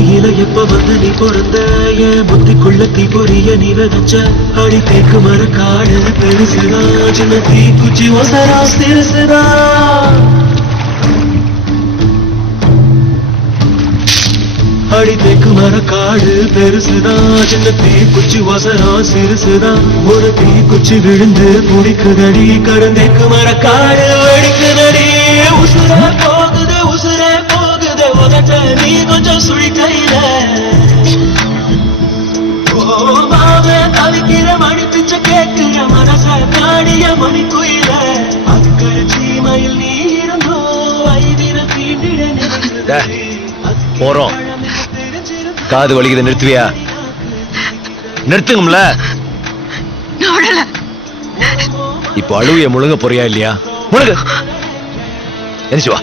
பூமியில எப்ப வந்து நீ பிறந்த என் புத்திக்குள்ள தீ பொரிய நீ விதைச்ச அடி தேக்கு மர காடு பெருசுதா சின்ன தீ குச்சி ஒசரா சிறுசுதா அடி தேக்கு மர காடு பெருசுதா சின்ன தீ குச்சி ஒசரா சிறுசுதா ஒரு தீ குச்சி விழுந்து குடிக்குதடி கருந்தேக்கு மர காடு வெடிக்குதடி உசுரே போகுது உதட்ட நீ கொஞ்சம் சுழி கையில மாவே தவிக்கிற மணி பிச்சை கேட்கிற மனச காடிய மணி குயில அக்கற சீமையில் நீ இருந்தோ வைதிர தீண்டிட போறோம். காது வலிக்குது, நிறுத்துவியா? நிறுத்துங்கம்ல. இப்போ அழுவிய முழுங்க போறியா இல்லையா? முழுங்க. எரிச்சு வா.